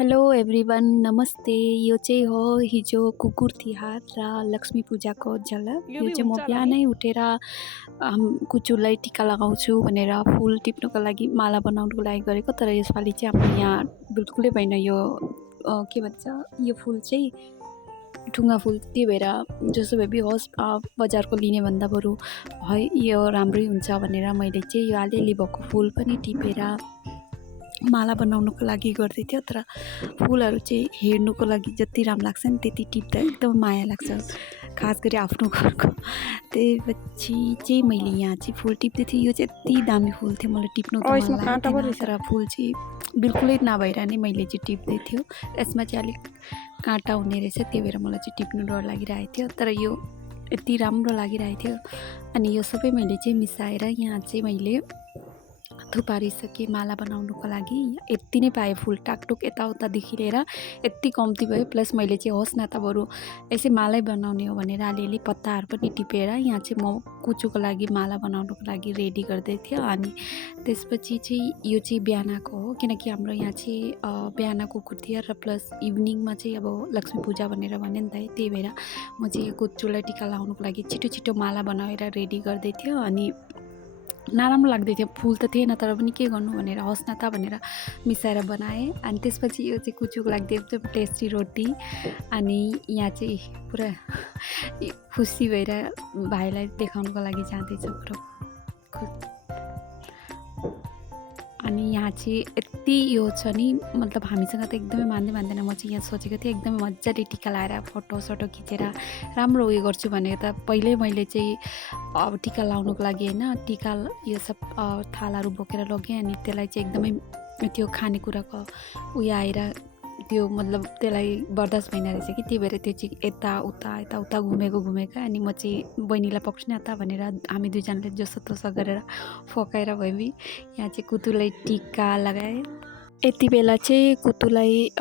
Hello everyone नमस्ते। यो चाहिँ हो हिजो कुकुर तिहार र लक्ष्मी पूजाको झलक। यो यो भी चाहिँ म हुन्छ होला नि? बिहानै उठेर कुचुरलाई टिका लगाउँछु भनेर फुल टिप्नको लागि माला बनाउनुको लागि गरेको। तर यसपालि चाहिँ हाम्रो यहाँ बिल्कुलै भएन यो के भन्छ यो फुल चाहिँ ढुङ्गा फुल। त्यही भएर जसो भए पनि होस् बजारको लिने भन्दा बरु है यो राम्रै हुन्छ भनेर मैले चाहिँ यो अलिअलि भएको फुल पनि टिपेर माला बनाउनुको लागि गर्दै थियो। तर फुलहरू चाहिँ हेर्नुको लागि जति राम्रो लाग्छ नि त्यति टिप्दा एकदम माया लाग्छ, खास गरी आफ्नो घरको। त्यही पछि चाहिँ मैले यहाँ चाहिँ फुल टिप्दै थिएँ। यो चाहिँ यति दामी फुल थियो, मलाई टिप्नु त मन यसमा काँटा लागेको पो थिएन, रहेछ। तर फुल चाहिँ बिल्कुलै नभएर नै मैले चाहिँ टिप्दै थियो। यसमा चाहिँ अलिक काँटा हुने रहेछ, त्यही भएर मलाई चाहिँ टिप्नु डर लागिरहेको थियो। तर यो यति राम्रो लागिरहेको थियो। अनि यो सबै मैले चाहिँ मिसाएर यहाँ चाहिँ मैले थुपारिसकेँ माला बनाउनुको लागि। यति नै पाएँ फुल, टाकटुक यताउतादेखि लिएर यति कम्ती भयो। प्लस मैले चाहिँ होस् न त बरु यसै मालै बनाउने हो भनेर अलिअलि पत्ताहरू पनि टिपेर यहाँ चाहिँ म कुचोको लागि माला बनाउनुको लागि रेडी गर्दै थियो। अनि त्यसपछि चाहिँ यो चाहिँ बिहानको हो, किनकि हाम्रो यहाँ चाहिँ बिहान कुकुर तिहार र प्लस इभिनिङमा चाहिँ अब लक्ष्मी पूजा भनेर भन्यो नि त। त्यही भएर म चाहिँ यो कुचोलाई टिका लगाउनुको लागि छिटो छिटो माला बनाएर रेडी गर्दै थियो। अनि नराम्रो लाग्दै थियो, फुल त थिएन तर पनि के गर्नु भनेर होस् न त भनेर मिसाएर बनाएँ। अनि त्यसपछि यो चाहिँ कुचोको लागि एकदम टेस्टी रोटी। अनि यहाँ चाहिँ पुरा खुसी भएर भाइलाई देखाउनुको लागि जाँदैछ पुरा। अनि यहाँ चाहिँ यति यो छ नि, मतलब हामीसँग त एकदमै मान्दैन। म चाहिँ यहाँ सोचेको थिएँ एकदमै मजाले टिका लगाएर फोटोसोटो खिचेर राम्रो उयो गर्छु भनेको त पहिल्यै मैले चाहिँ अब टिका लाउनुको लागि होइन टिका यो सब थालहरू बोकेर लगेँ। अनि त्यसलाई चाहिँ एकदमै त्यो खानेकुराको उयो आएर त्यो मतलब त्यसलाई बर्दाश्त भएन रहेछ कि, त्यही भएर त्यो चाहिँ यताउता घुमेको। अनि म चाहिँ बहिनीलाई पक्रिन त भनेर हामी दुईजनाले जसोतसो गरेर फकाएर भए पनि यहाँ चाहिँ कुतुलाई टिका लगाएँ। यति बेला चाहिँ कुतुलाई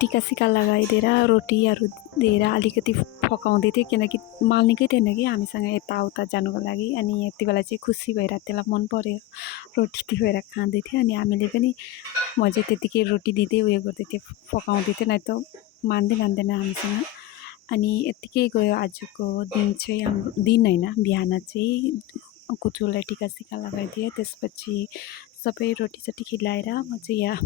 टिकासिका लगाइदिएर रोटीहरू दिएर अलिकति फकाउँदै थिएँ, किनकि माल्नेकै थिएन कि हामीसँग यताउता जानुको लागि। अनि यति बेला चाहिँ खुसी भएर त्यसलाई मन पऱ्यो रोटी, त्यही भएर खाँदै थियो। अनि हामीले पनि म चाहिँ त्यतिकै रोटी दिँदै उयो गर्दै थिएँ, फकाउँदै थिएँ, न त मान्दैन हामीसँग। अनि यत्तिकै गयो आजको दिन चाहिँ, हाम्रो दिन होइन बिहान चाहिँ कुचुलाई टिकासिका लगाइदिएँ। त्यसपछि सबै रोटीसोटी खिलाएर म चाहिँ यहाँ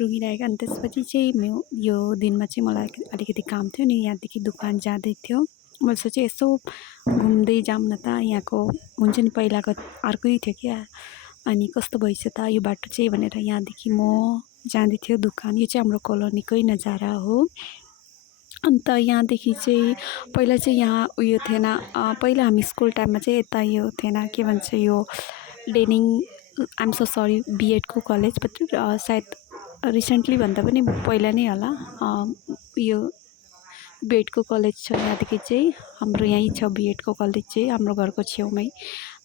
रुँगिरहेको। अनि त्यसपछि चाहिँ यो दिनमा चाहिँ मलाई अलिकति काम थियो नि, यहाँदेखि दोकान जाँदै थियो। मैले सोचेँ यसो घुम्दै जाऊँ न त, यहाँको हुन्छ नि पहिलाको अर्कै थियो क्या। अनि कस्तो भइछ त यो बाटो चाहिँ भनेर यहाँदेखि म जाँदै थियो दोकान। यो चाहिँ हाम्रो कोलोनीकै नजारा हो। अन्त यहाँदेखि चाहिँ पहिला चाहिँ यहाँ उयो थिएन, पहिला हामी स्कुल टाइममा चाहिँ यता यो थिएन, के भन्छ यो लेनिङ आइएम सो सरी बिएडको कलेज, बट सायद रिसेन्टली भन्दा पनि पहिला नै होला यो बिएडको कलेज छ यहाँदेखि चाहिँ। हाम्रो यहीँ छ बिएडको कलेज चाहिँ हाम्रो घरको छेउमै।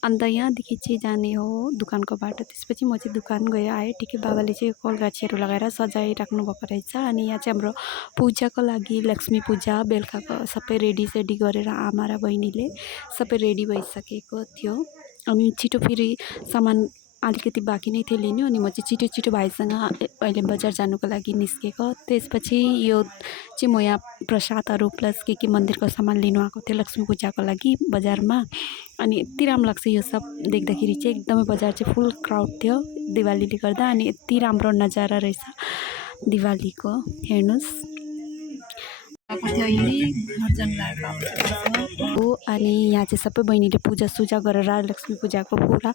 अन्त यहाँदेखि चाहिँ जाने हो दोकानको बाटो। त्यसपछि म चाहिँ दोकान गएर आएँ, ठिकै बाबाले चाहिँ कलगाछीहरू लगाएर सजाइराख्नु भएको रहेछ। अनि यहाँ चाहिँ हाम्रो पूजाको लागि लक्ष्मी पूजा बेलुकाको सबै रेडी गरेर आमा र बहिनीले सबै रेडी भइसकेको थियो। अनि छिटो फेरि सामान अलिकति बाँकी नै थियो लिनु। अनि म चाहिँ छिटो भाइसँग अहिले बजार जानुको लागि निस्केको। त्यसपछि यो चाहिँ म यहाँ प्रसादहरू प्लस के मन्दिरको सामान लिनु आएको थियो लक्ष्मी पूजाको लागि बजारमा। अनि यति राम्रो लाग्छ यो सब देख्दाखेरि चाहिँ, एकदमै बजार चाहिँ फुल क्राउड थियो दिवालीले गर्दा। अनि यति राम्रो नजारा रहेछ दिवालीको, हेर्नुहोस्। अनि यहाँ चाहिँ सबै बहिनीले पूजा गरेर लक्ष्मी पूजाको पुरा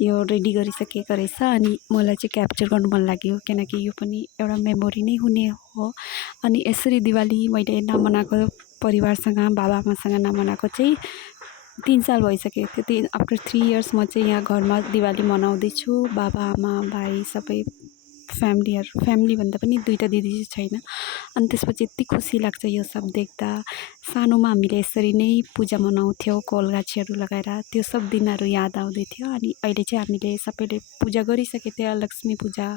यो रेडी गरिसकेको रहेछ। अनि मलाई चाहिँ क्याप्चर गर्नु मन लाग्यो, किनकि यो पनि एउटा मेमोरी नै हुने हो। अनि यसरी दिवाली मैले नमनाएको परिवारसँग बाबाआमासँग नमनाएको चाहिँ 3 साल भइसकेको थियो। आफ्टर 3 इयर्स म चाहिँ यहाँ घरमा दिवाली मनाउँदैछु। बाबाआमा भाइ सबै फ्यामिली भन्दा पनि 2टा दिदी चाहिँ छैन। अनि त्यसपछि यति खुसी लाग्छ यो सब देख्दा। सानोमा हामीले यसरी नै पूजा मनाउँथ्यौँ कलगाछीहरू लगाएर, त्यो सब दिनहरू याद आउँदै थियो। अनि अहिले चाहिँ हामीले सबैले पूजा गरिसकेको थियो लक्ष्मी पूजा।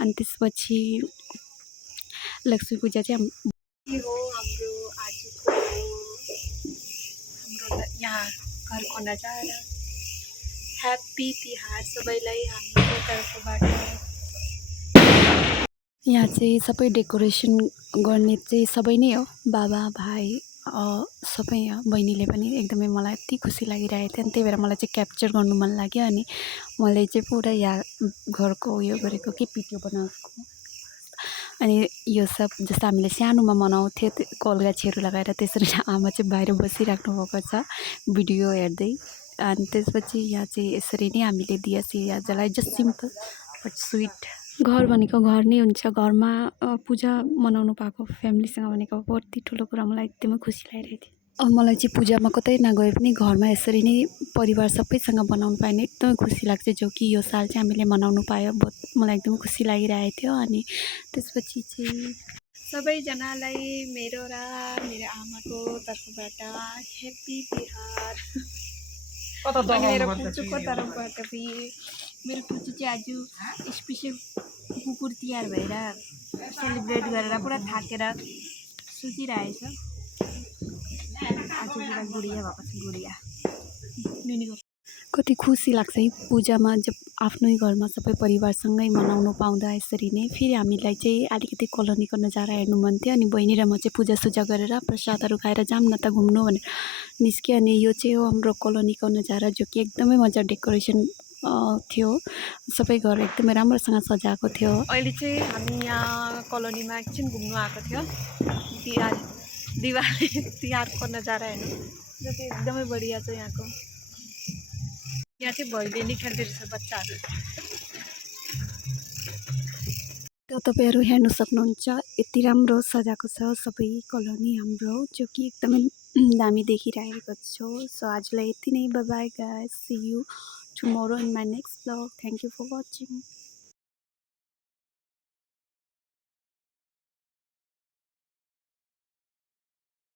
अनि त्यसपछि लक्ष्मी पूजा चाहिँ हो हाम्रो आजको हाम्रो यहाँ घरको नजारा। ह्याप्पी तिहार सबैलाई हाम्रो तर्फबाट। यहाँ चाहिँ सबै डेकोरेसन गर्ने चाहिँ सबै नै हो, बाबा, भाइ, सबै हो। बहिनीले पनि एकदमै मलाई यति खुसी लागिरहेको थियो अनि त्यही भएर मलाई चाहिँ क्याप्चर गर्नु मन लाग्यो अनि मैले चाहिँ पुरा घरको उयो गरेको कि भिडियो बनाएको। अनि यो सब जस्तो हामीले सानोमा मनाउँथ्यो कल गाछीहरू लगाएर, त्यसरी नै आमा चाहिँ बाहिर बसिराख्नु भएको छ भिडियो हेर्दै। अनि त्यसपछि यहाँ चाहिँ यसरी नै हामीले दिया सिया जलाए, जस्ट सिम्पल बट स्विट। घर भनेको घर नै हुन्छ, घरमा पूजा मनाउनु पाएको फ्यामिलीसँग भनेको बहुत ठुलो कुरा, मलाई एकदमै खुसी लागिरहेको थियो। अब मलाई चाहिँ पूजामा कतै नगए पनि घरमा यसरी नै परिवार सबैसँग बनाउनु पायो भने एकदमै खुसी लाग्छ, जो कि यो साल चाहिँ हामीले मनाउनु पायो। बहुत मलाई एकदमै खुसी लागिरहेको थियो। अनि त्यसपछि चाहिँ सबैजनालाई मेरो र मेरो आमाको तर्फबाट ह्याप्पी तिहार। अनि मेरो पुच्चोको तर्फबाट पनि, मेरो पुच्चो चाहिँ आज स्पेसल कुकुर तिहार भएर सेलिब्रेट गरेर पुरा थाकेर सुतिरहेछ। आज पुरा गुडिया भएको छ, गुडिया। कति खुसी लाग्छ है पूजामा, जब आफ्नै घरमा सबै परिवारसँगै मनाउनु पाउँदा यसरी नै। फेरि हामीलाई चाहिँ अलिकति कोलोनीको नजारा हेर्नु मन थियो अनि बहिनी र म चाहिँ पूजासुजा गरेर प्रसादहरू खाएर जाऊँ न त घुम्नु भनेर निस्क्यो। अनि यो चाहिँ हो हाम्रो कोलोनीको नजारा, जो कि एकदमै मजा डेकोरेसन थियो। सबै घर एकदमै राम्रोसँग सजाएको थियो। अहिले चाहिँ हामी यहाँ कोलोनीमा एकछिन घुम्नु आएको थियो। दिवाली तिहारको नजारा हेर्नु, जो चाहिँ एकदमै बढिया छ यहाँको। यहाँ चाहिँ भैलेनी खेल्दै रहेछ बच्चाहरू। त्यो तपाईँहरू हेर्नु सक्नुहुन्छ, यति राम्रो सजाएको छ सबै कोलोनी हाम्रो, जो कि एकदमै दामी देखिरहेको छु। सो आजलाई यति नै, bye bye guys, see you tomorrow in my next blog. Thank you for watching.